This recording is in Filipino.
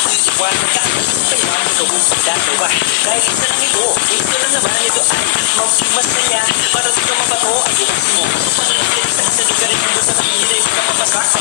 Iwan ka, kaya magawang dalawa. Kahit isa lang ito, ito lang naman ito ay masaya. Para di ka mabato ang bukas mo. Pag-alagay sa lugar rin mo sa pagkilay, ka mapasak.